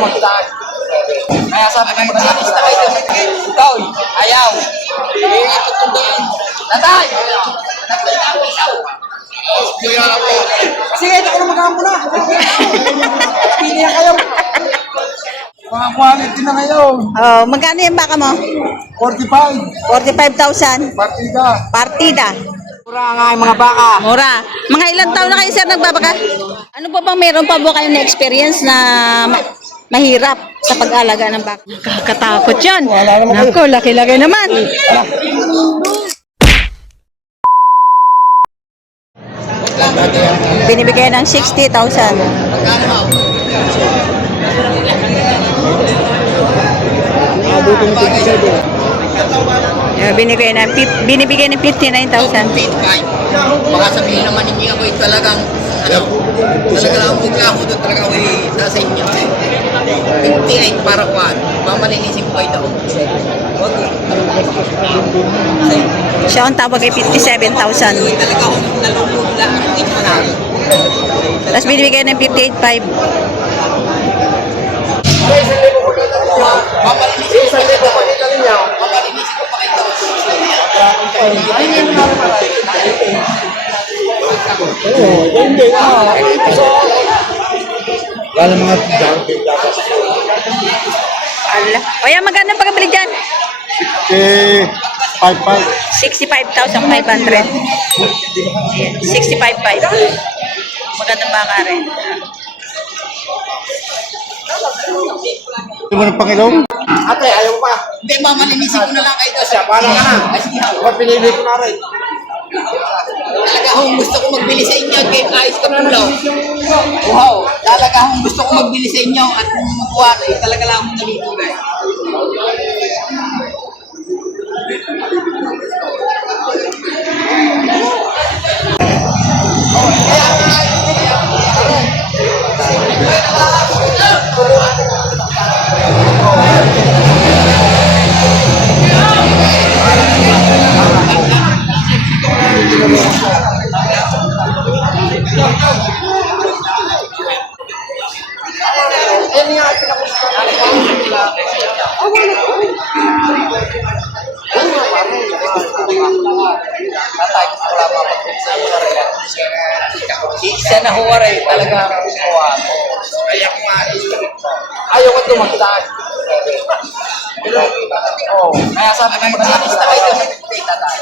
magdaan. Kaya sabi ko mag-alista kayo sa ikaw, ayaw. Tutunduin. Tatay! Sige, ito ko na magkampo na. Pili na kayo. Mga quality na ngayon. Oh, magkano yung baka mo? 45. 45,000. Partida. Partida. Mura nga yung mga baka. Mura. Mga ilang taon na kayo sir nagbabaka? Ano pa bang meron pa po kayo na experience na mahirap sa pag-alaga ng baka? Kakatakot yan. Naku, laki-laki naman. Binibigay ng 60,000. Binibigay ng 59,000. Baka sabihin naman ninyo ako talagang lang ako doon talaga ako nasa inyo. 58 para kuhan. Mamalinisin ko kayo daw. Siya ang tawag ay 57,000. Talaga ako nalulog lang ang ito na. Tapos binibigay ng 58,500. Mamalinisin ko pa kayo daw. Wala mga jumping dapat. Ala. O yan, maganda pagkabili dyan? 65,500. 65,500. Magandang baka rin. Hindi mo ng Panginoon? Ate, ayaw pa. Hindi, mamalinisin ko na lang kayo daw. Siya, paano ka na? Ay, sige. Ba't pinili ko na rin? Talaga akong gusto ko magbili sa inyo kay ayos ka pulaw. Wow, talaga akong gusto ko magbili sa inyo at makuha kayo. Talaga lang akong nalilugay. Siya na huwaray talaga ang gumawa ko. Kaya kung ayaw ko tumagdaan. Oo. Kaya sabi ko mag-alista kayo sa tatay.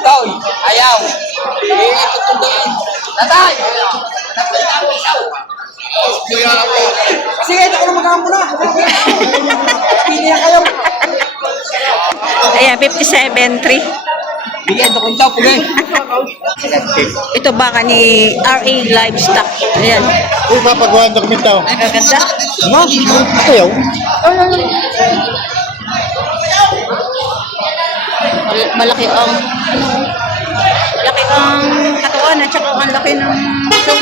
Ikaw, ayaw. Tutunduin. Tatay! Sige, ito ko na magkampo na. Pili na kayo. Ayan, 57,300. Bigyan ko ikaw, pugay. Ito baka ni RA Livestock. Ayan. Kung papagawa ng dokumento. Ang gaganda. Ma, ayaw. Malaki ang katawan at saka ang laki ng show.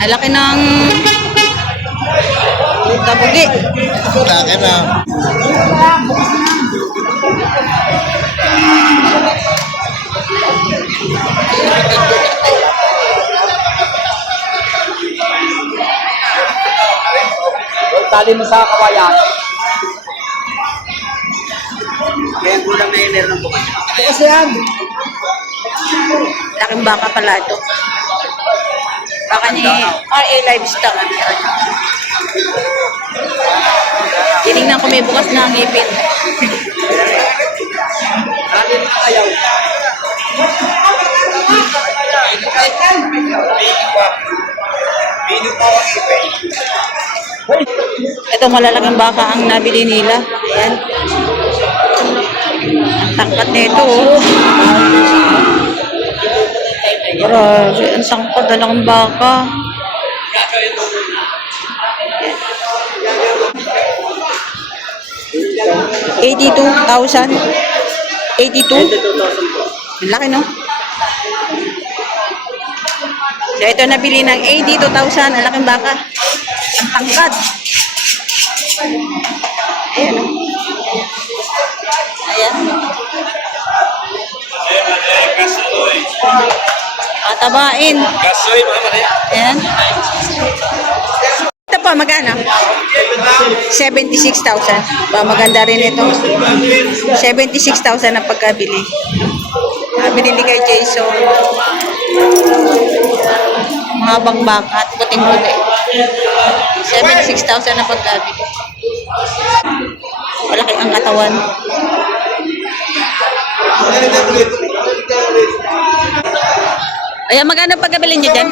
Ang laki ng tabugi. Laki na. Tali mo sa kawayan. Kaya kulang na yun, meron ng bukas. Kasi yan. Laking baka pala ito. Baka ni RA Livestock. Tinignan ko may bukas na ang ngipin. Tali mo na kayaw. Bino po ang ipin. Ito malalaking baka ang nabili nila. Ayan. Ang tangkat nito. Oh. Grabe, ang tangkat na ng baka. $82,000. 82? Ang laki, no? So, ito nabili ng 82,000. Ang laking baka. Ang tangkad. Ayan. Ayan. Patabain. Gasoy, mama na yan. Ayan. Ito po, magkano? 76,000. Ba, maganda rin ito. 76,000 ang pagkabili. Binili kay Jason. Mahabang bang at puting-puti. 76,000 ang pagkabili. Malaki ang katawan. Ayan, magkano pagkabili nyo dyan?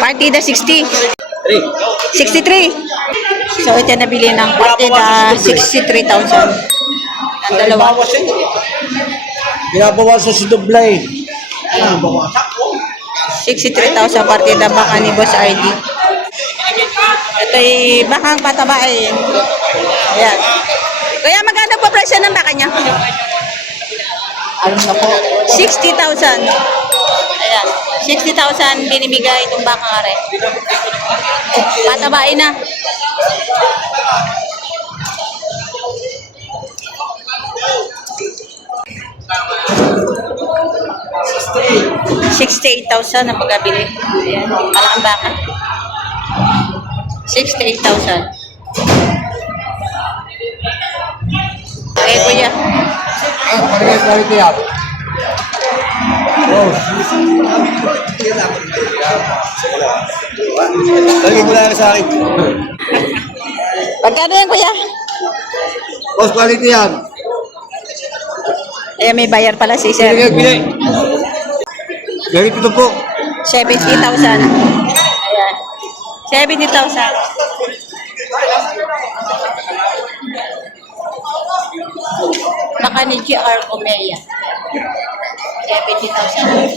Partida 60. 63. So, ito nabili ng partida 63,000. Ang dalawa. Binabawasan si Doblay. 63,000 partida baka ni Boss RD. Ito'y bakang patabain. Ayan. Kaya magkano po presyo ng baka niya? Alam na po. 60,000. Ayan. 60,000 binibigay itong baka nga rin. Patabain na. $68,000 ang pagkabili. Ayan. Malaking baka. 68,000. Okay, kuya. Parehas quality yan. Oh. Lagi mo lang sa akin. Pagkano yan, kuya? Boss, quality yan. Eh, may bayar pala si sir. Pinay. Ganito ito po. 70,000. Ayan. 70,000. Baka ni GR Omeya. 70,000.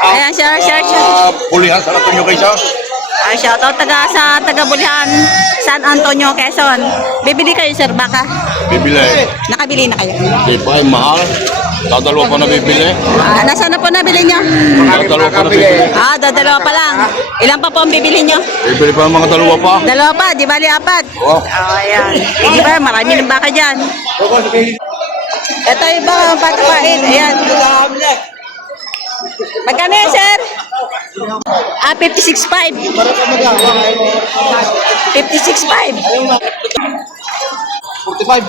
Ayan, sir. Pulihan sa natin nyo kayo siya. Ay, shoutout taga Bulihan, San Antonio, Quezon. Bibili kayo, sir, baka? Bibili. Nakabili na kayo. Di pa, mahal. Dadalawa pa na bibili. Nasaan na po nabili nyo? Dadalawa pa na bibili. Dadalawa pa lang. Ilan pa po ang bibili nyo? Bibili pa mga dalawa pa. Dalawa pa, di bali apat. Oh. Ayan. Di ba, marami ng baka dyan. Ito yung baka patapain. Ayan. Magkano yan, sir? 56.5. 56.5.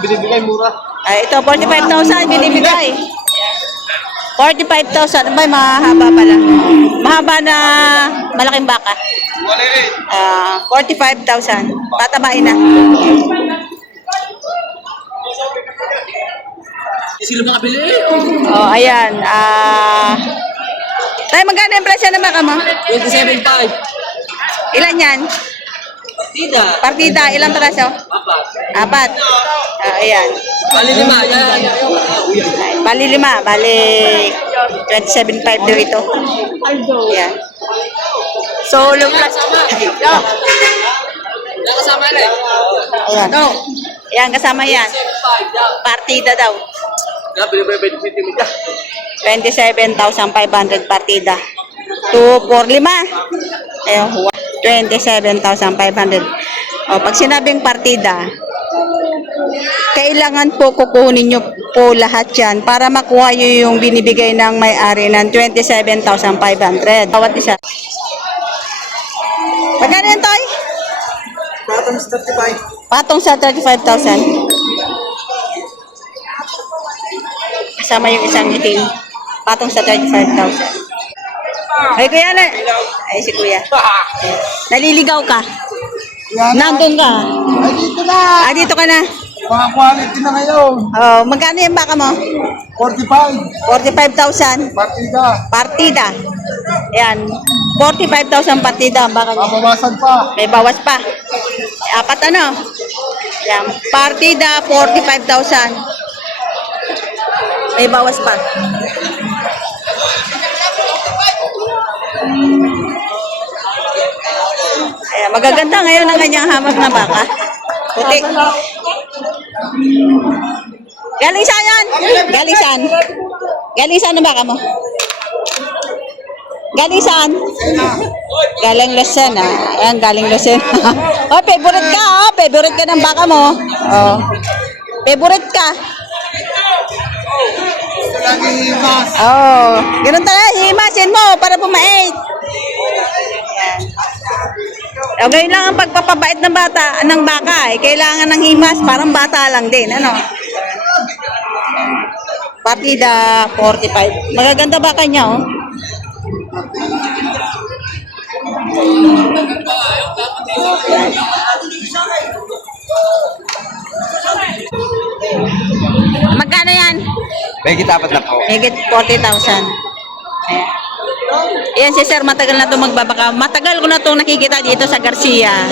Binibigay mura. Ito, 45,000 binibigay. 45,000. Abay, mahaba pala. Mahaba na malaking baka. 45,000. Tatabain na. Sila mga bili. Oh, ayan. Tayo, magkano yung presyo ng baka mo? 27.5. Ilan yan? Tida. Partida, ilang peraso? Apat. Ayan. Bali lima. Yan. Bali 5. Bali 27.5 daw ito. Ayan. Solo plus. Yan kasama na eh. Ayan. Ayan, kasama yan. Partida daw. Yan, bili-bili mo ka. 27,500 partida. 245. Ayun, 27,500. O, pag sinabing partida, kailangan po kukunin nyo po lahat yan para makuha nyo yung binibigay ng may-ari ng 27,500. Bawat isa. Magkano yan, Toy? Patong 35. Patong sa 35,000. Kasama yung isang itim. Patong sa 35,000. Ay, kuya na. Ay, si kuya. Naliligaw ka. Nandun ka. Ay, dito na. Dito ka na. Mga quality na ngayon. Oh, magkano yung baka mo? 45. 45,000. Partida. Partida. Yan. 45,000 partida ang baka niya. Mabawasan pa. May bawas pa. Apat ano? Yan. Partida, 45,000. May bawas pa. Ayan, magaganda ngayon ang kanyang hamag na baka. Puti. Galing saan yan? Galing saan? Galing saan ang baka mo? Galing saan? Galing Lucen, Ayan, galing Lucen. Oh, favorite ka, Favorite ka ng baka mo. Oh. Favorite ka. Laging himas. Oh, ganun talaga, himasin mo para pumait. Yan. O, ganyan lang ang pagpapabait ng bata, ng baka eh. Kailangan ng himas, parang bata lang din, ano? Partida 45. Magaganda baka niya, oh. Magkano yan? Begit apat na po. Higit 40,000. Ayan. Ayan si sir, matagal na ito magbabaka. Matagal ko na itong nakikita dito sa Garcia.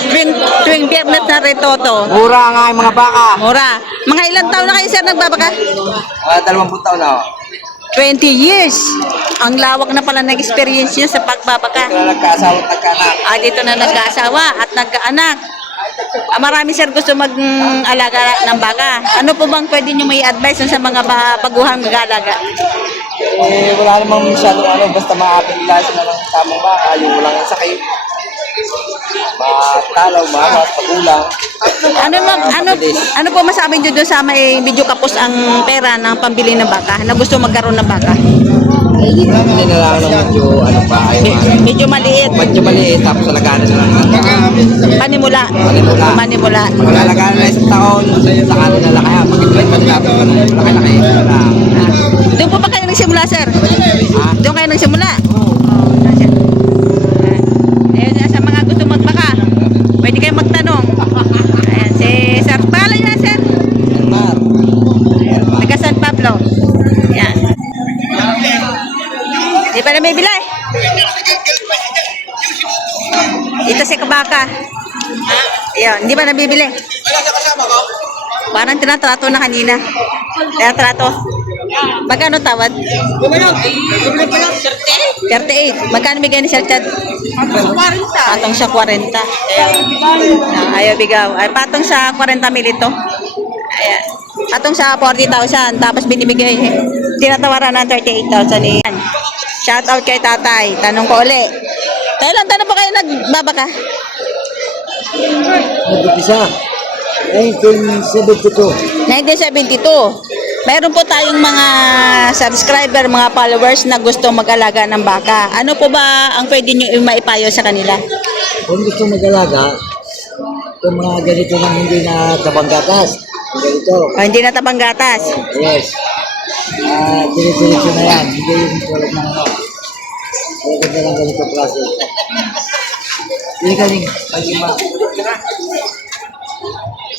Tuwing Biyernes na rito to. Mura nga yung mga baka. Mura. Mga ilang taon na kayo sir nagbabaka? 20 taon na ako. 20 years. Ang lawak na pala ng experience niyo sa pagbabaka. Ito na nagkaasawa at nagkaanak. Dito na nag-asawa at nagkaanak. Marami sir gusto mag-alaga ng baka. Ano po bang pwede nyo may advice sa mga baguhang mag-alaga? Wala namang masyadong basta maapin nila sila ng tamang baka. Yung walang sakit. Matalaw, mamas, pagulang. Ano po masabi nyo doon sa may medyo kapos ang pera ng pambili ng baka na gusto magkaroon ng baka? Hindi na lang ng Medyo maliit. medyo maliit, tapos alagaan na lang. Panimula. Mag-alagaan na isang taon, sa kanin na lang kaya. Pag-ibig pa nila, malaki-laki. Doon po ba kayo nagsimula, sir? Doon kayo nagsimula? Ayan, sa mga gusto magbaka, pwede kayo magtanong. Ayan, si Sir. Pangalan niya, sir? Taga San Pablo. Ayan. Di pa na may bilay. Ito si Kabaka. Ayan, hindi ba nabibili? Parang tinatrato na kanina. Tinatrato. Magkano tawad? 38. Magkano bigay ni Sir Chad? Patong sa 40. Ayaw bigaw. Ay, patong sa 40 mil ito. Ayan. Patong sa 40,000. Tapos binibigay, tinatawaran ng 38,000 yan. Shout out kay tatay. Tanong ko uli. Kailan tanong po kayo nagbabaka? Nag-upisa. 1972. 1972. Mayroon po tayong mga subscriber, mga followers na gusto mag-alaga ng baka. Ano po ba ang pwede nyo maipayo sa kanila? Kung gusto mag-alaga, yung mga ganito na hindi na tabang gatas. Ganito. O, hindi na tabang gatas. Yes. Diretso na yan. Hindi yung tulad ng ano. Kaya ganda lang ganito klase. Hindi ka rin.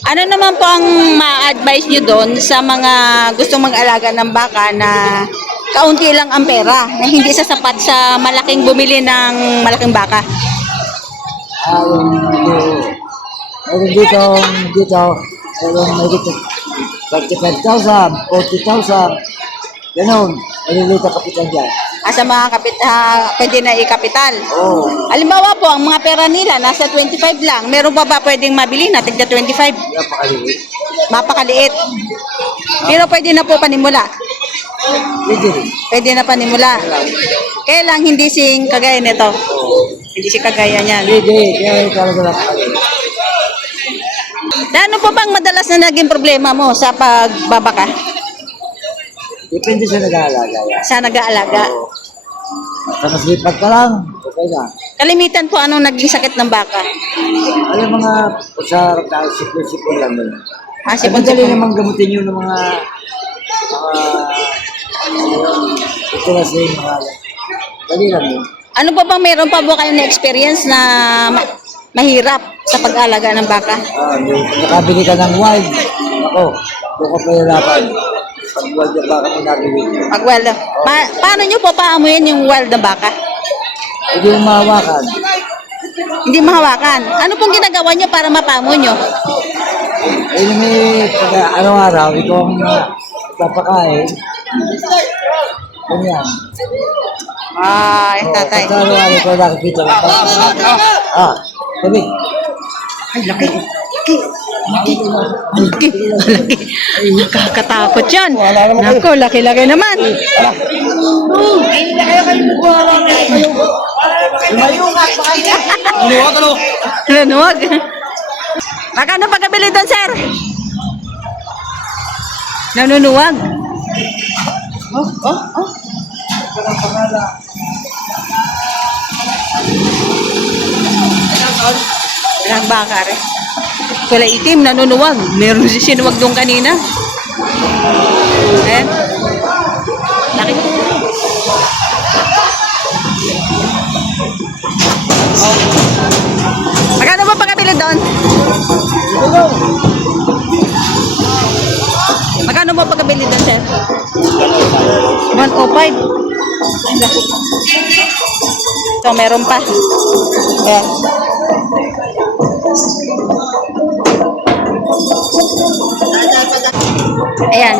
Ano naman po ang ma-advise nyo doon sa mga gustong mag-alaga ng baka na kaunti lang ang pera, na hindi sasapat sa malaking bumili ng malaking baka? Meron dito, meron may dito 35,000, 40,000, ganun, maliliit ang kapitan dyan. Sa mga pwede na ikapital. Oo. Halimbawa po, ang mga pera nila nasa 25 lang. Meron pa ba pwedeng mabili na tigda 25? Napakaliit. Mapakaliit. Pero pwede na po panimula. Pwede rin. Pwede na panimula. Kaya lang hindi sing kagaya nito. Hindi si kagaya niyan. Pwede, kaya talaga napakaliit. Ano po bang madalas na naging problema mo sa pagbabaka? Depende sa nag-aalaga yan. Sa nag-aalaga? Sa masipag ka lang, okay na. Kalimitan po anong naging sakit ng baka? Alam mga usar, dahil sipon-sipon lang yun. Ay, Sipon-sipon. madali namang gamutin yun ng mga ito na sa mga dali lang yun. Ano pa bang meron pa po kayo na experience na mahirap sa pag-aalaga ng baka? Nakabili ka ng wild. Ako, doon ka pahirapan. Pag wild yung baka mo nabili. Pag wild, paano nyo po paamuyin yung wild na baka? Hindi yung mahawakan. Hindi mahawakan. Ano pong ginagawa nyo para mapamo nyo? Ayun may araw-araw, ikaw ang papakain. Ganyan. Tatay. Pagka araw-araw ikaw nakikita ng baka. Sabi. Ay, laki. Laki. Ay, nakakatakot yan. Naku, laki-laki naman. Lanuwag. Magkano pagkabili doon, sir? Nanunuwag. Oh, oh, oh. Ilang baka rin. Kulay itim, nanunuwag. Meron si sinuwag doon kanina. Ayan. Laki. Oh. Magkano ba pagkabili doon? Magkano mo pagkabili doon, sir? 105. So, meron pa. Ayan. Ayan.